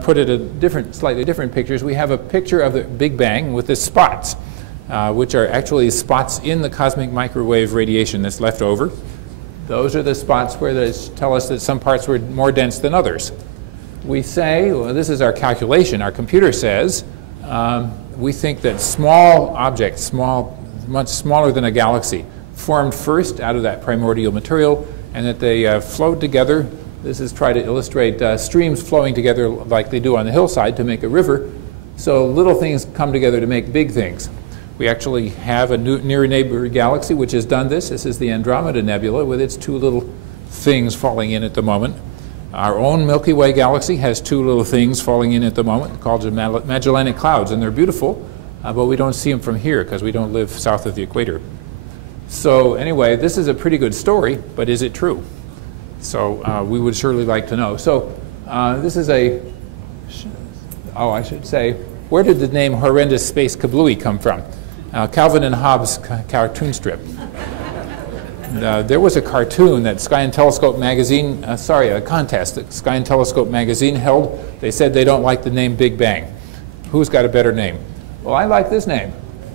put it in slightly different pictures. We have a picture of the Big Bang with the spots, which are actually spots in the cosmic microwave radiation that's left over. Those are the spots where they tell us that some parts were more dense than others. We say, well, this is our calculation. Our computer says we think that small objects, much smaller than a galaxy, formed first out of that primordial material, and that they flowed together. This is try to illustrate streams flowing together like they do on the hillside to make a river. So little things come together to make big things. We actually have a near neighbor galaxy which has done this. This is the Andromeda Nebula with its two little things falling in at the moment. Our own Milky Way galaxy has two little things falling in at the moment called the Magellanic Clouds, and they're beautiful, but we don't see them from here because we don't live south of the equator. So anyway, this is a pretty good story, but is it true? So we would surely like to know. So this is I should say, where did the name Horrendous Space Kablooey come from? Calvin and Hobbes' cartoon strip. There was a cartoon that Sky and Telescope magazine, a contest that Sky and Telescope magazine held. They said they don't like the name Big Bang. Who's got a better name? Well, I like this name.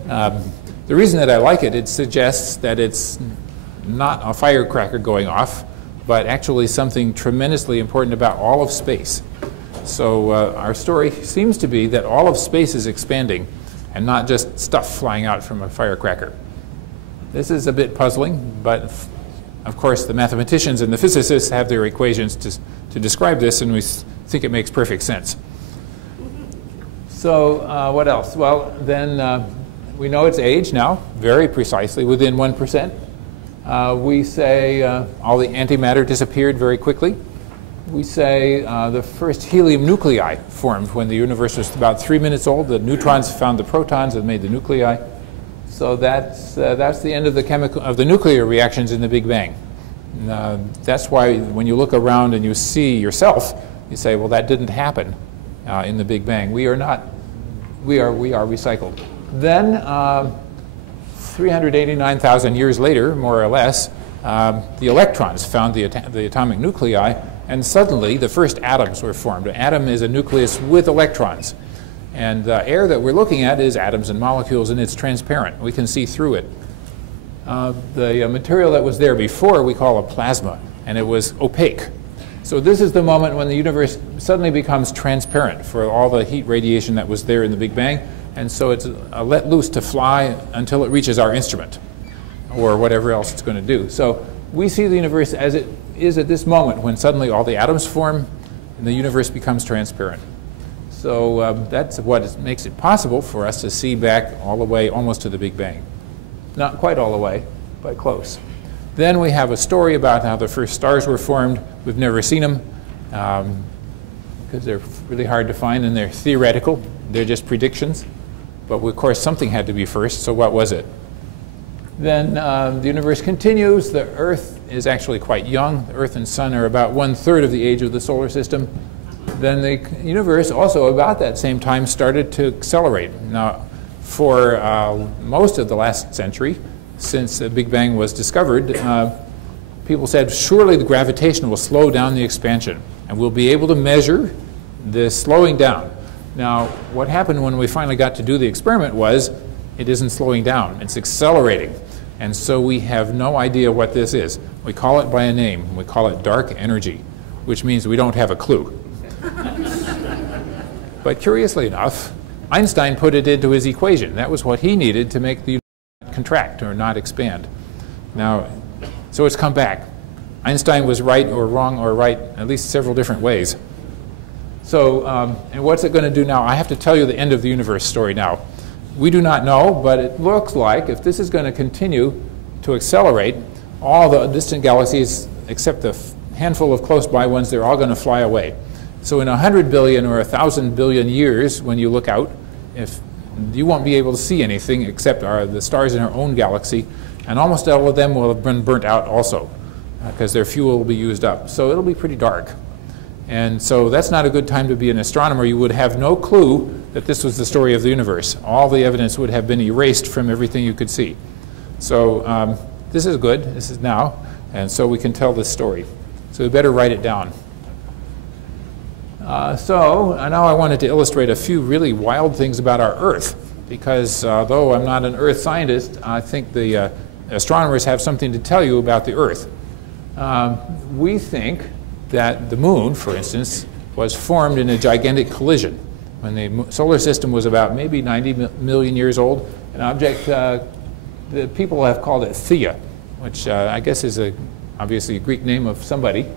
The reason that I like it, it suggests that it's not a firecracker going off, but actually something tremendously important about all of space. So our story seems to be that all of space is expanding and not just stuff flying out from a firecracker. This is a bit puzzling, but of course the mathematicians and the physicists have their equations to describe this, and we think it makes perfect sense. So what else? Well, then we know its age now, very precisely, within 1%. We say all the antimatter disappeared very quickly. We say the first helium nuclei formed when the universe was about 3 minutes old. The neutrons found the protons and made the nuclei. So that's the end of the nuclear reactions in the Big Bang. That's why when you look around and you see yourself, you say, well, that didn't happen in the Big Bang. We are recycled. Then 389,000 years later, more or less, the electrons found the atomic nuclei, and suddenly the first atoms were formed. An atom is a nucleus with electrons. And the air that we're looking at is atoms and molecules, and it's transparent. We can see through it. The material that was there before we call a plasma, and it was opaque. So this is the moment when the universe suddenly becomes transparent for all the heat radiation that was there in the Big Bang, and so it's let loose to fly until it reaches our instrument, or whatever else it's going to do. So we see the universe as it is at this moment, when suddenly all the atoms form and the universe becomes transparent. So that's what makes it possible for us to see back all the way almost to the Big Bang. Not quite all the way, but close. Then we have a story about how the first stars were formed. We've never seen them because they're really hard to find and they're theoretical. They're just predictions. But of course something had to be first, so what was it? Then the universe continues. The Earth is actually quite young. The Earth and Sun are about 1/3 of the age of the solar system. Then the universe also about that same time started to accelerate. Now, for most of the last century, since the Big Bang was discovered, people said surely the gravitation will slow down the expansion, and we'll be able to measure the slowing down. Now, what happened when we finally got to do the experiment was it isn't slowing down, it's accelerating. And so we have no idea what this is. We call it by a name. We call it dark energy, which means we don't have a clue. But curiously enough, Einstein put it into his equation. That was what he needed to make the universe contract or not expand. Now, so it's come back. Einstein was right or wrong or right at least several different ways. So, and what's it going to do now? I have to tell you the end of the universe story now. We do not know, but it looks like if this is going to continue to accelerate, all the distant galaxies, except the handful of close by ones, they're all going to fly away. So in 100 billion or 1,000 billion years, when you look out, if you won't be able to see anything except the stars in our own galaxy, and almost all of them will have been burnt out also, because their fuel will be used up. So it'll be pretty dark. And so that's not a good time to be an astronomer. You would have no clue that this was the story of the universe. All the evidence would have been erased from everything you could see. So this is good. This is now. And so we can tell this story. So we better write it down. So now I wanted to illustrate a few really wild things about our Earth, because though I'm not an Earth scientist, I think the astronomers have something to tell you about the Earth. We think that the moon, for instance, was formed in a gigantic collision. When the solar system was about maybe 90 million years old, an object, the people have called it Theia, which I guess is obviously a Greek name of somebody.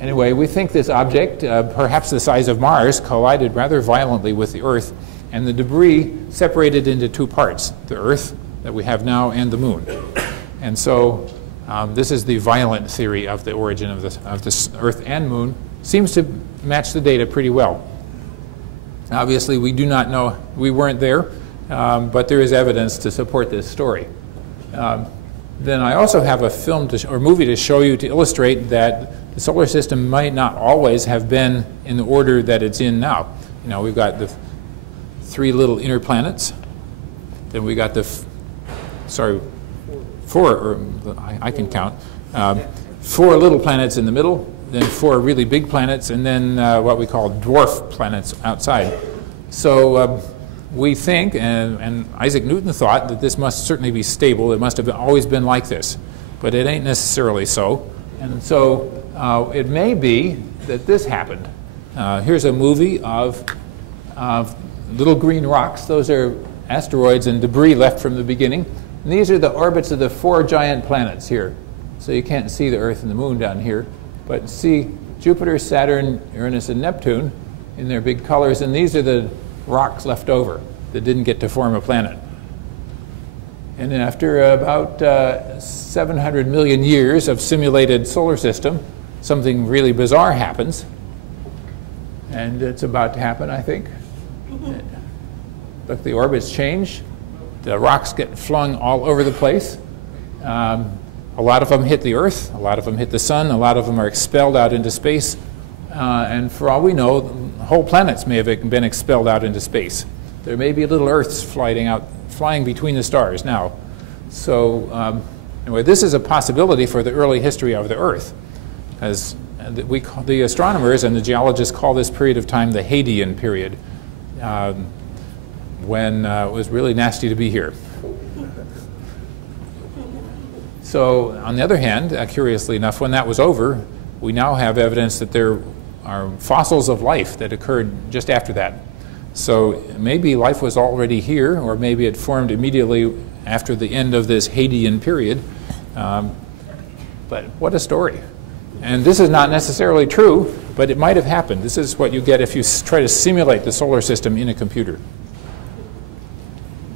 Anyway, we think this object, perhaps the size of Mars, collided rather violently with the Earth, and the debris separated into two parts, the Earth that we have now and the moon. And so this is the violent theory of the origin of this Earth and moon. Seems to match the data pretty well. Obviously, we do not know, we weren't there, but there is evidence to support this story. Then I also have a film or movie to show you to illustrate that the solar system might not always have been in the order that it's in now. You know, we've got the three little inner planets, then we got the, I can count, 4 little planets in the middle, then 4 really big planets, and then what we call dwarf planets outside. So we think, and Isaac Newton thought, that this must certainly be stable. It must have always been like this. But it ain't necessarily so. And so it may be that this happened. Here's a movie of little green rocks. Those are asteroids and debris left from the beginning. And these are the orbits of the 4 giant planets here. So you can't see the Earth and the Moon down here. But see Jupiter, Saturn, Uranus, and Neptune in their big colors. And these are the rocks left over that didn't get to form a planet. And after about 700 million years of simulated solar system, something really bizarre happens. And it's about to happen, I think. Look, the orbits change. The rocks get flung all over the place. A lot of them hit the Earth, a lot of them hit the Sun, a lot of them are expelled out into space. And for all we know, whole planets may have been expelled out into space. There may be little Earths flying between the stars now. So anyway, this is a possibility for the early history of the Earth. As the astronomers and the geologists call this period of time the Hadean period, when it was really nasty to be here. So on the other hand, curiously enough, when that was over, we now have evidence that there are fossils of life that occurred just after that. So maybe life was already here, or maybe it formed immediately after the end of this Hadean period. But what a story. And this is not necessarily true, but it might have happened. This is what you get if you try to simulate the solar system in a computer.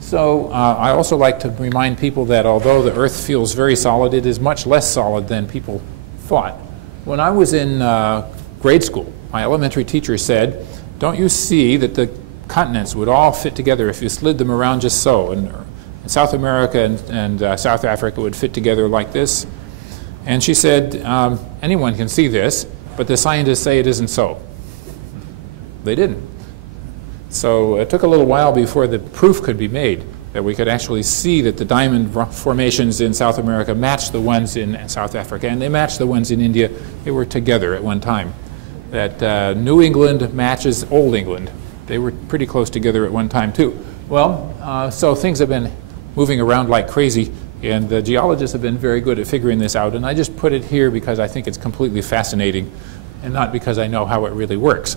So I also like to remind people that although the Earth feels very solid, it is much less solid than people thought. When I was in grade school, my elementary teacher said, "Don't you see that the continents would all fit together if you slid them around just so? And South America and South Africa would fit together like this." And she said, anyone can see this, but the scientists say it isn't so. They didn't. So it took a little while before the proof could be made that we could actually see that the diamond formations in South America matched the ones in South Africa, and they matched the ones in India. They were together at one time. That New England matches Old England. They were pretty close together at one time too. Well, so things have been moving around like crazy, and the geologists have been very good at figuring this out, and I just put it here because I think it's completely fascinating and not because I know how it really works.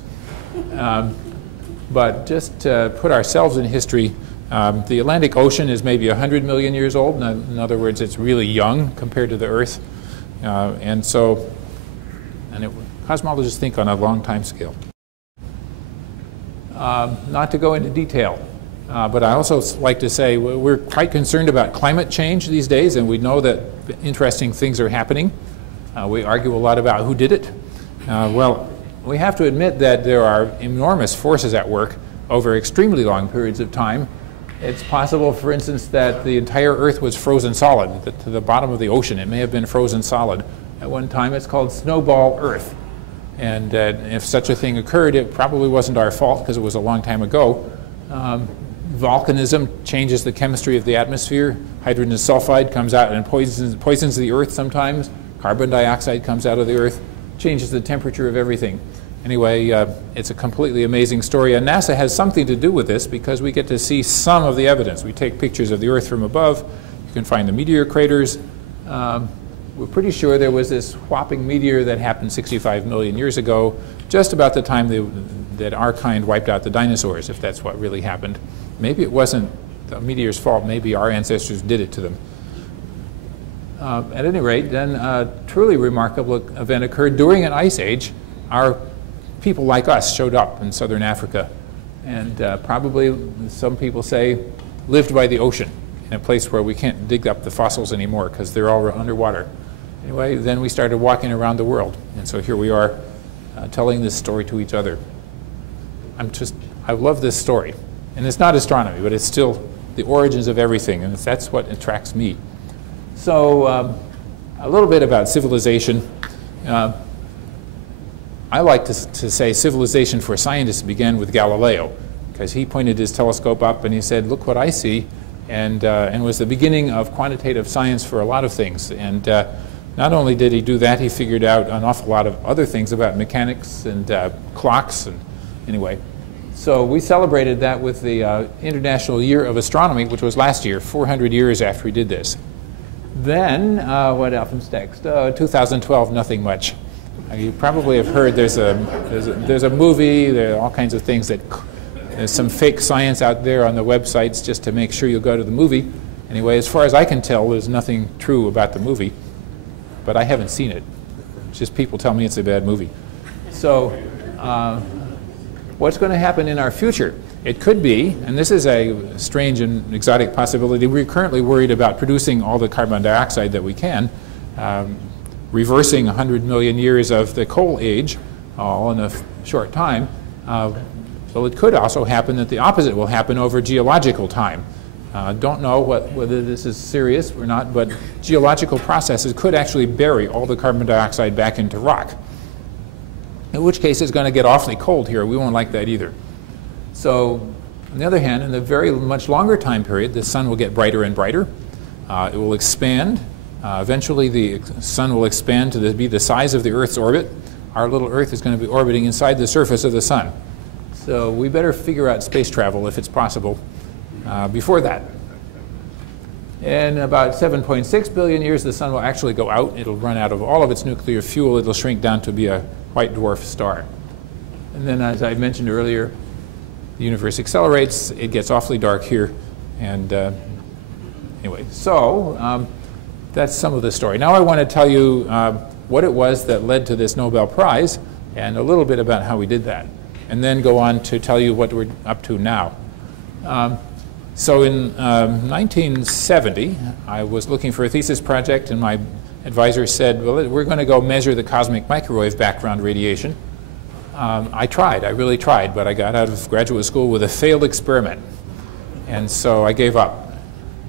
But just to put ourselves in history, the Atlantic Ocean is maybe 100 million years old. In other words, it's really young compared to the Earth. And cosmologists think on a long time scale. Not to go into detail, but I also like to say we're quite concerned about climate change these days, and we know that interesting things are happening. We argue a lot about who did it. Well, we have to admit that there are enormous forces at work over extremely long periods of time. It's possible, for instance, that the entire Earth was frozen solid, that to the bottom of the ocean it may have been frozen solid. At one time it's called snowball Earth. And if such a thing occurred, it probably wasn't our fault because it was a long time ago. Volcanism changes the chemistry of the atmosphere. Hydrogen sulfide comes out and poisons the Earth sometimes. Carbon dioxide comes out of the Earth, changes the temperature of everything. Anyway, it's a completely amazing story, and NASA has something to do with this because we get to see some of the evidence. We take pictures of the Earth from above. You can find the meteor craters. We're pretty sure there was this whopping meteor that happened 65 million years ago, just about the time that our kind wiped out the dinosaurs, if that's what really happened. Maybe it wasn't the meteor's fault. Maybe our ancestors did it to them. At any rate, then a truly remarkable event occurred during an ice age. Our people like us showed up in southern Africa, and probably, some people say, lived by the ocean in a place where we can't dig up the fossils anymore because they're all underwater. Anyway, then we started walking around the world, and so here we are telling this story to each other. I love this story, and it's not astronomy, but it's still the origins of everything, and that's what attracts me. So a little bit about civilization. I like to say civilization for scientists began with Galileo, because he pointed his telescope up and he said, look what I see, and was the beginning of quantitative science for a lot of things. And not only did he do that, he figured out an awful lot of other things about mechanics and clocks, and anyway. So we celebrated that with the International Year of Astronomy, which was last year, 400 years after he did this. Then, what happens next? 2012, nothing much. You probably have heard there's a movie, there are all kinds of things there's some fake science out there on the websites just to make sure you'll go to the movie. Anyway, as far as I can tell, there's nothing true about the movie, but I haven't seen it. It's just people tell me it's a bad movie. So what's going to happen in our future? It could be, and this is a strange and exotic possibility, we're currently worried about producing all the carbon dioxide that we can, reversing 100 million years of the coal age all in a short time. Well, it could also happen that the opposite will happen over geological time. Don't know whether this is serious or not, but geological processes could actually bury all the carbon dioxide back into rock, in which case it's going to get awfully cold here. We won't like that either. So, on the other hand, in the very much longer time period, the sun will get brighter and brighter. It will expand. Eventually, the sun will expand to be the size of the Earth's orbit. Our little Earth is going to be orbiting inside the surface of the sun. So we better figure out space travel, if it's possible, before that. In about 7.6 billion years, the sun will actually go out. It'll run out of all of its nuclear fuel. It'll shrink down to be a white dwarf star. And then, as I mentioned earlier, the universe accelerates. It gets awfully dark here. And anyway, so that's some of the story. Now I want to tell you what it was that led to this Nobel Prize and a little bit about how we did that, and then go on to tell you what we're up to now. So in 1970, I was looking for a thesis project, and my advisor said, well, we're going to go measure the cosmic microwave background radiation. I really tried, but I got out of graduate school with a failed experiment. And so I gave up,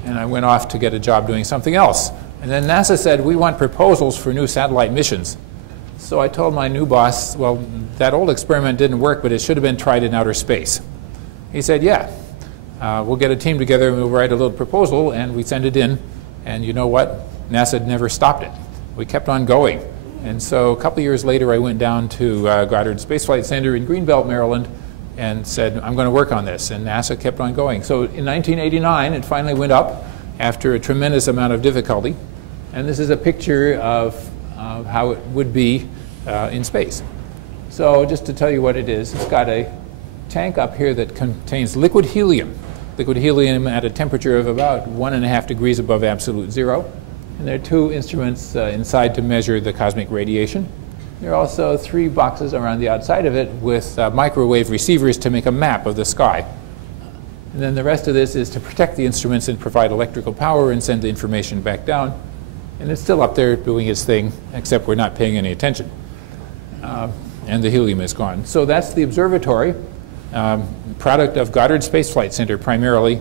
and I went off to get a job doing something else. And then NASA said, we want proposals for new satellite missions. So I told my new boss, well, that old experiment didn't work, but it should have been tried in outer space. He said, yeah, we'll get a team together and we'll write a little proposal, and we send it in. And you know what? NASA never stopped it. We kept on going. And so a couple years later, I went down to Goddard Space Flight Center in Greenbelt, Maryland, and said, I'm going to work on this. And NASA kept on going. So in 1989, it finally went up after a tremendous amount of difficulty. And this is a picture of how it would be in space. So just to tell you what it is, it's got a tank up here that contains liquid helium. Liquid helium at a temperature of about 1.5 degrees above absolute zero. And there are two instruments inside to measure the cosmic radiation. There are also 3 boxes around the outside of it with microwave receivers to make a map of the sky. And then the rest of this is to protect the instruments and provide electrical power and send the information back down. And it's still up there doing its thing, except we're not paying any attention. And the helium is gone. So that's the observatory, product of Goddard Space Flight Center primarily.